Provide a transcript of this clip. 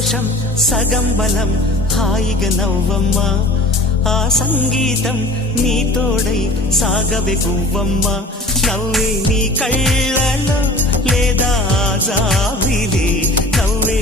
సంతోషం సగం బలం హాయిగా నవ్వమ్మా ఆ సంగీతం నీ తోడై సాగవే గువ్వమ్మా నవ్వే నీ కళ్ళలో లేదా జాబిలే నవ్వే